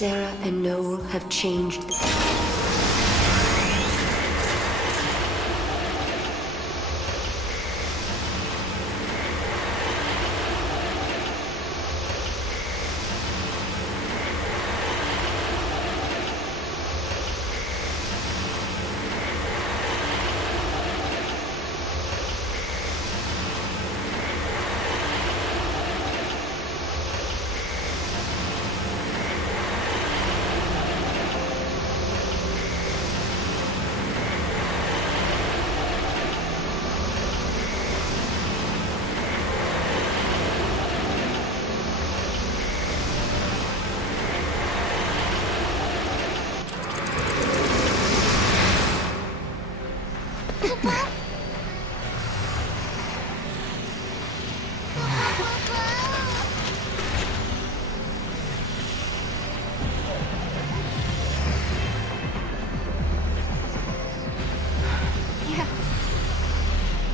Serah and Noel have changed.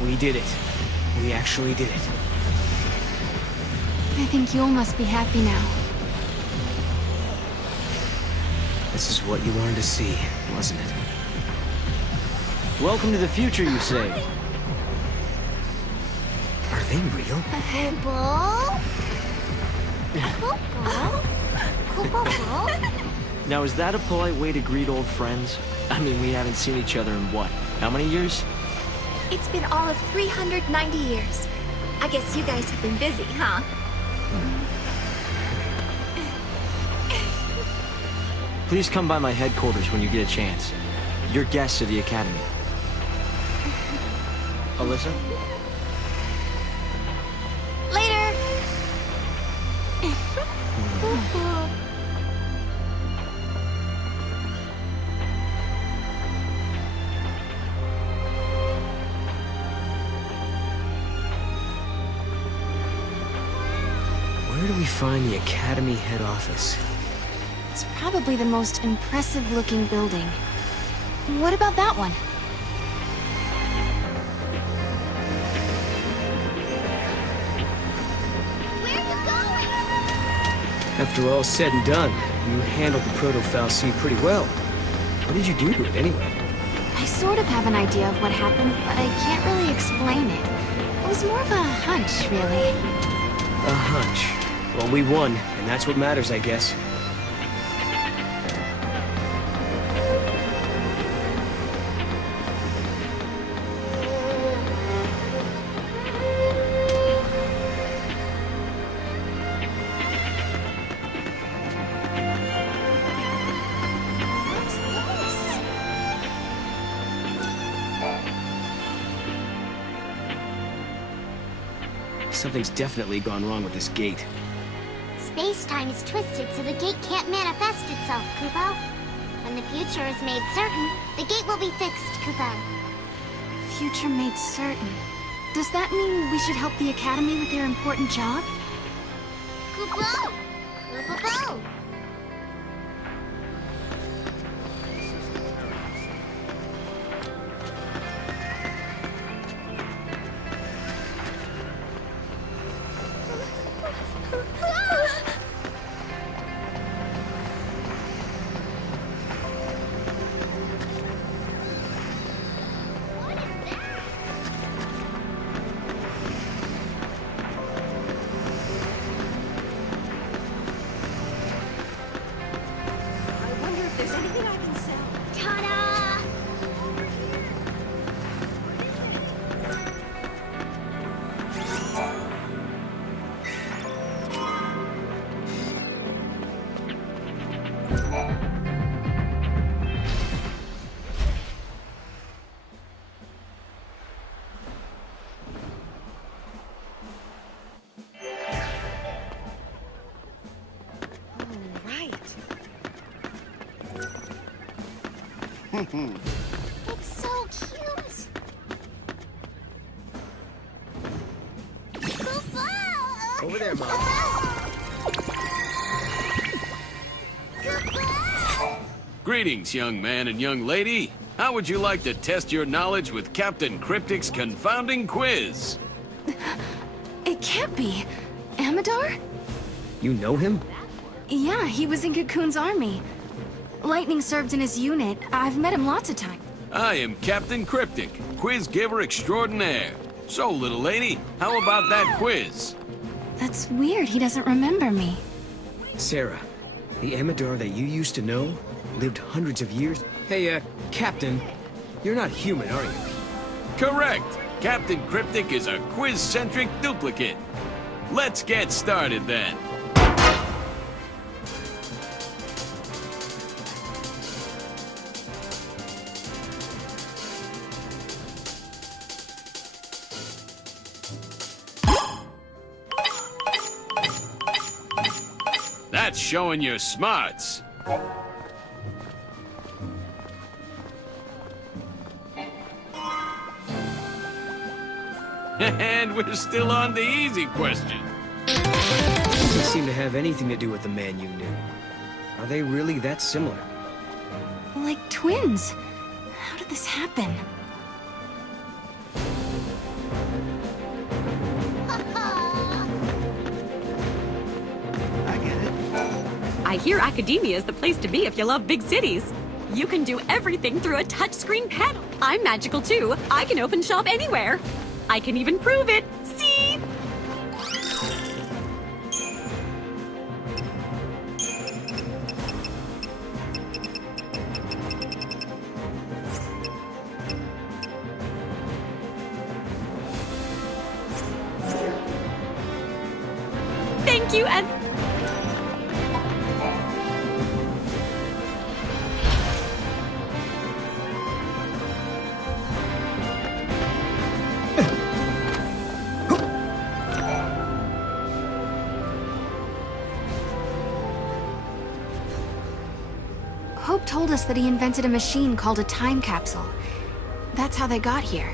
We did it. We actually did it. I think you must be happy now. This is what you wanted to see, wasn't it? Welcome to the future, you say? Are they real? Now, is that a polite way to greet old friends? I mean, we haven't seen each other in what? How many years? It's been all of 390 years. I guess you guys have been busy, huh? Please come by my headquarters when you get a chance. You're guests of the Academy. Alyssa? Later! Where do we find the Academy head office? It's probably the most impressive-looking building. What about that one? Where are you going? After all said and done, you handled the Proto Fal'Cie pretty well. What did you do to it, anyway? I sort of have an idea of what happened, but I can't really explain it. It was more of a hunch, really. A hunch. Well, we won, and that's what matters, I guess. Something's definitely gone wrong with this gate. Space-time is twisted so the gate can't manifest itself, Kupo. When the future is made certain, the gate will be fixed, Kupo. Future made certain. Does that mean we should help the Academy with their important job? Kupo! Kupo! It's so cute! Kupo! Over there, Mom. Kupo! Greetings, young man and young lady. How would you like to test your knowledge with Captain Cryptic's confounding quiz? It can't be. Amador? You know him? Yeah, he was in Cocoon's army. Lightning served in his unit. I've met him lots of times. I am Captain Cryptic, quiz giver extraordinaire. So, little lady, how about that quiz? That's weird, he doesn't remember me. Serah, the Amadar that you used to know lived hundreds of years. Hey, Captain, you're not human, are you? Correct! Captain Cryptic is a quiz-centric duplicate. Let's get started then. That's showing your smarts. And we're still on the easy question. Doesn't seem to have anything to do with the man you knew. Are they really that similar? Like twins. How did this happen? I get it. I hear academia is the place to be if you love big cities. You can do everything through a touchscreen panel. I'm magical too. I can open shop anywhere. I can even prove it. See? Thank you, and... Hope told us that he invented a machine called a time capsule. That's how they got here.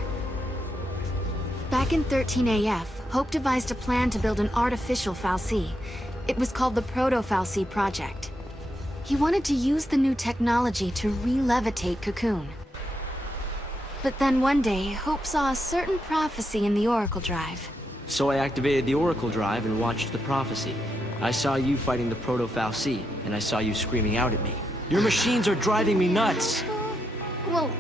Back in 13 AF, Hope devised a plan to build an artificial Fal'Cie. It was called the Proto Fal'Cie project. He wanted to use the new technology to re-levitate Cocoon. But then one day, Hope saw a certain prophecy in the Oracle Drive. So I activated the Oracle Drive and watched the prophecy. I saw you fighting the Proto Fal'Cie, and I saw you screaming out at me. Your machines are driving me nuts! Well,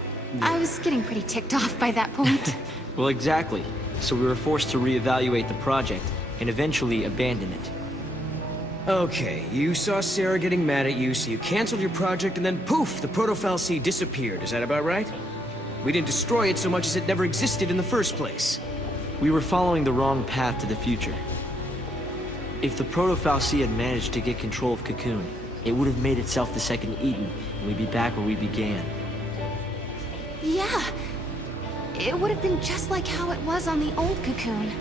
I was getting pretty ticked off by that point. Well, exactly. So we were forced to reevaluate the project, and eventually abandon it. Okay, you saw Serah getting mad at you, so you canceled your project, and then poof, the Proto Fal'Cie disappeared. Is that about right? We didn't destroy it so much as it never existed in the first place. We were following the wrong path to the future. If the Proto Fal'Cie had managed to get control of Cocoon, it would have made itself the second Eden, and we'd be back where we began. Yeah. It would have been just like how it was on the old Cocoon.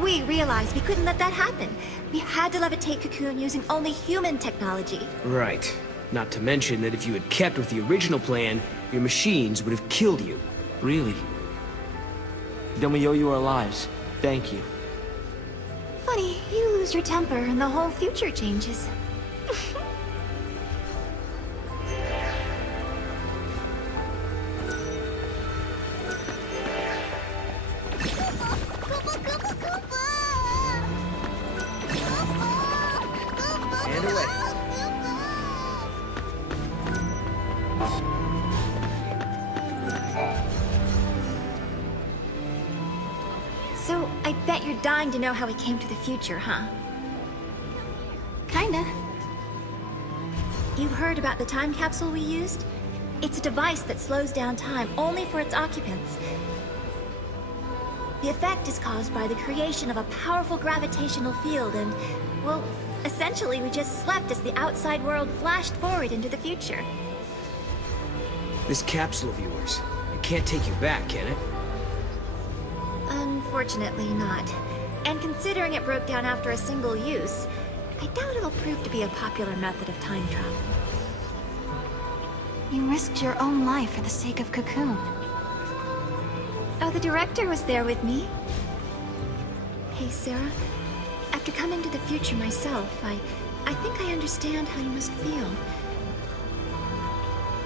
We realized we couldn't let that happen. We had to levitate Cocoon using only human technology. Right. Not to mention that if you had kept with the original plan, your machines would have killed you. Really? Then we owe you our lives. Thank you. Funny, you lose your temper and the whole future changes. And away. So, I bet you're dying to know how we came to the future, huh? Kinda. You've heard about the time capsule we used? It's a device that slows down time only for its occupants. The effect is caused by the creation of a powerful gravitational field and, well, essentially we just slept as the outside world flashed forward into the future. This capsule of yours, it can't take you back, can it? Unfortunately not. And considering it broke down after a single use, I doubt it'll prove to be a popular method of time travel. You risked your own life for the sake of Cocoon. Oh, the director was there with me. Hey, Serah. After coming to the future myself, I think I understand how you must feel.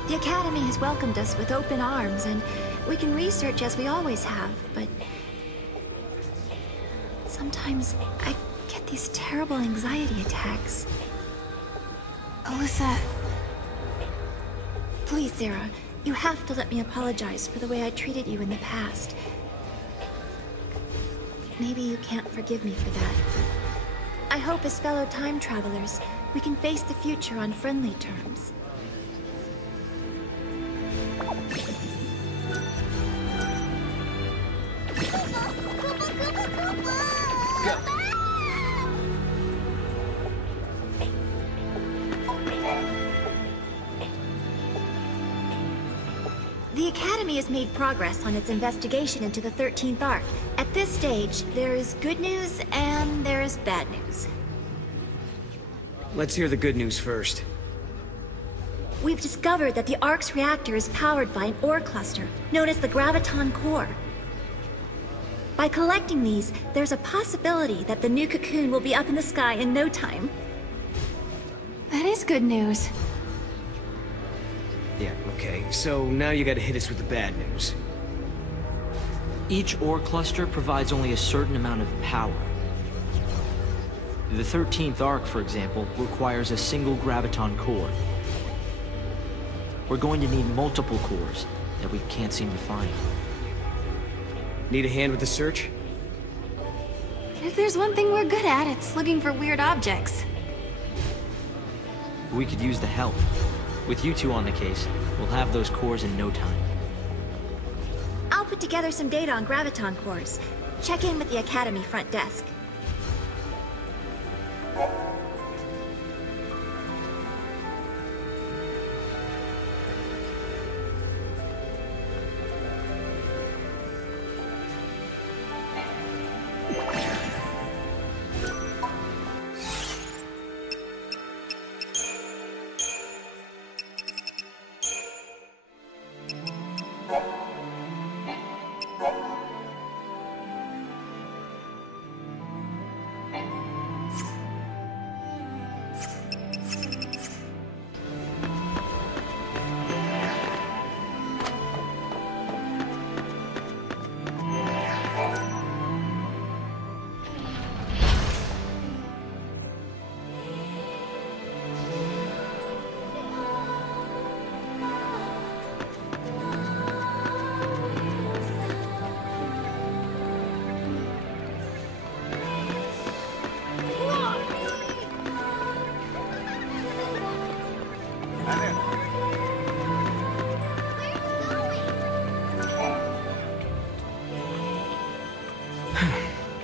The Academy has welcomed us with open arms, and we can research as we always have, but... sometimes I get these terrible anxiety attacks. Alyssa... Please, Serah, you have to let me apologize for the way I treated you in the past. Maybe you can't forgive me for that. I hope as fellow time travelers, we can face the future on friendly terms. The Academy has made progress on its investigation into the 13th Arc. At this stage, there is good news and there is bad news. Let's hear the good news first. We've discovered that the Ark's reactor is powered by an ore cluster, known as the Graviton Core. By collecting these, there's a possibility that the new Cocoon will be up in the sky in no time. That is good news. Yeah, okay. So now you gotta hit us with the bad news. Each ore cluster provides only a certain amount of power. The 13th Arc, for example, requires a single graviton core. We're going to need multiple cores that we can't seem to find. Need a hand with the search? If there's one thing we're good at, it's looking for weird objects. We could use the help. With you two on the case, we'll have those cores in no time. I'll put together some data on Graviton cores. Check in with the Academy front desk.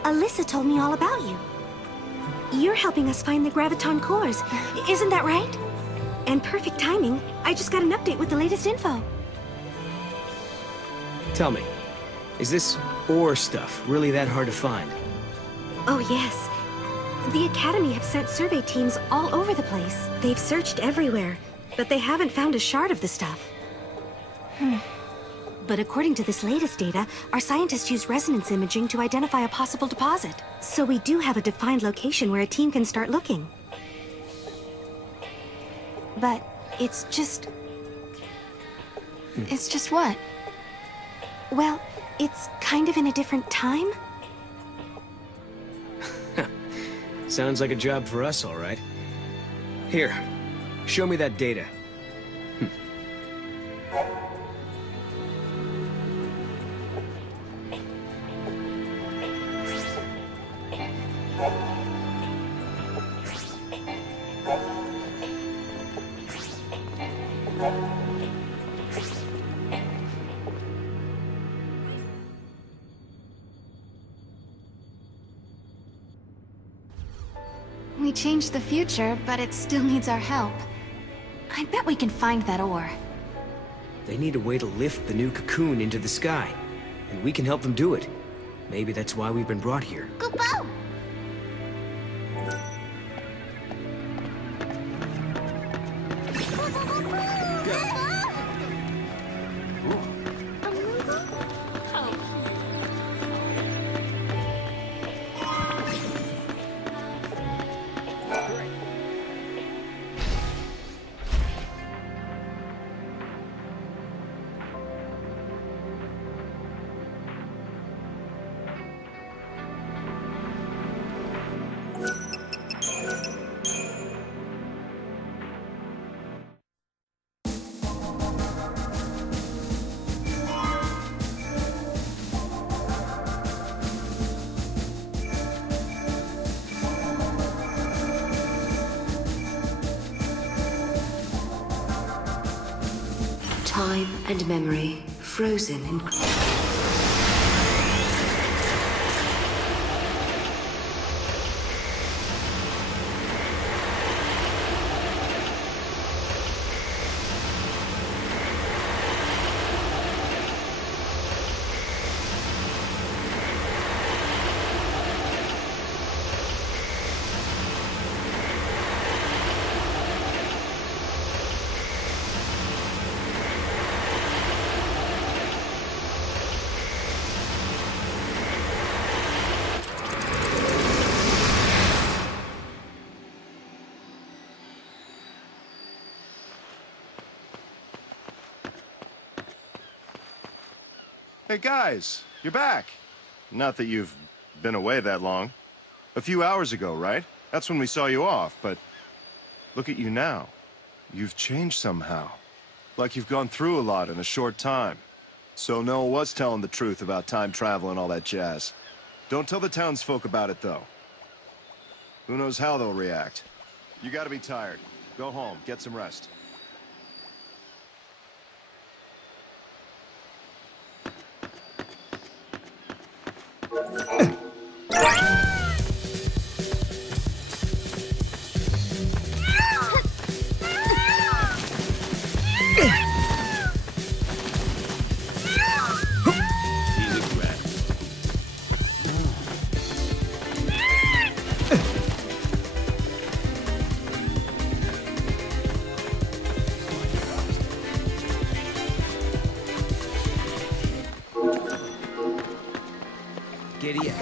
Alyssa told me all about you. You're helping us find the Graviton cores, isn't that right? And perfect timing, I just got an update with the latest info. Tell me, is this ore stuff really that hard to find? Oh yes. The Academy have sent survey teams all over the place. They've searched everywhere, but they haven't found a shard of the stuff. But according to this latest data, our scientists use resonance imaging to identify a possible deposit. So we do have a defined location where a team can start looking. But it's just... It's just what? Well, it's kind of in a different time. Sounds like a job for us, all right. Here, show me that data. We changed the future, but it still needs our help. I bet we can find that ore. They need a way to lift the new Cocoon into the sky, and we can help them do it. Maybe that's why we've been brought here. Kupo! Time and memory frozen in... Hey guys, you're back. Not that you've been away that long. A few hours ago, right? That's when we saw you off, but look at you now. You've changed somehow. Like you've gone through a lot in a short time. So Noah was telling the truth about time travel and all that jazz. Don't tell the townsfolk about it, though. Who knows how they'll react. You gotta be tired. Go home, get some rest. Giddy up.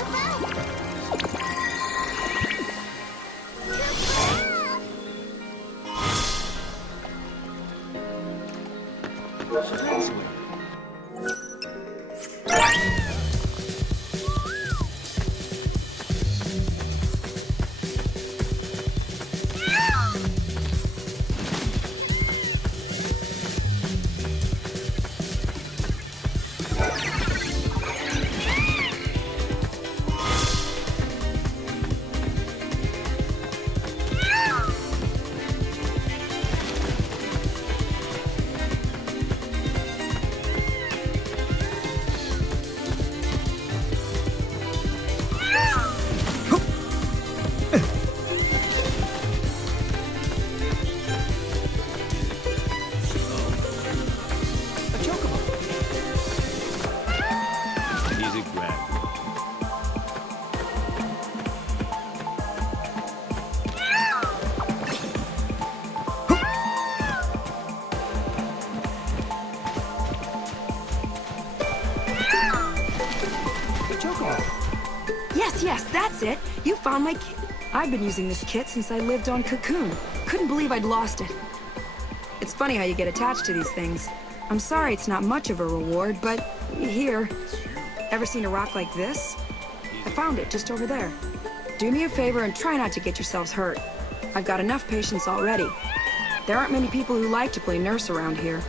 Yes, that's it. You found my kit. I've been using this kit since I lived on Cocoon. Couldn't believe I'd lost it. It's funny how you get attached to these things. I'm sorry it's not much of a reward, but here. Ever seen a rock like this? I found it just over there. Do me a favor and try not to get yourselves hurt. I've got enough patience already. There aren't many people who like to play nurse around here.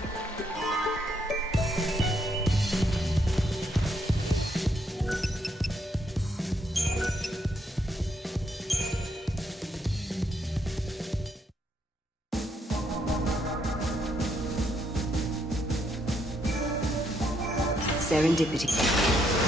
Serendipity.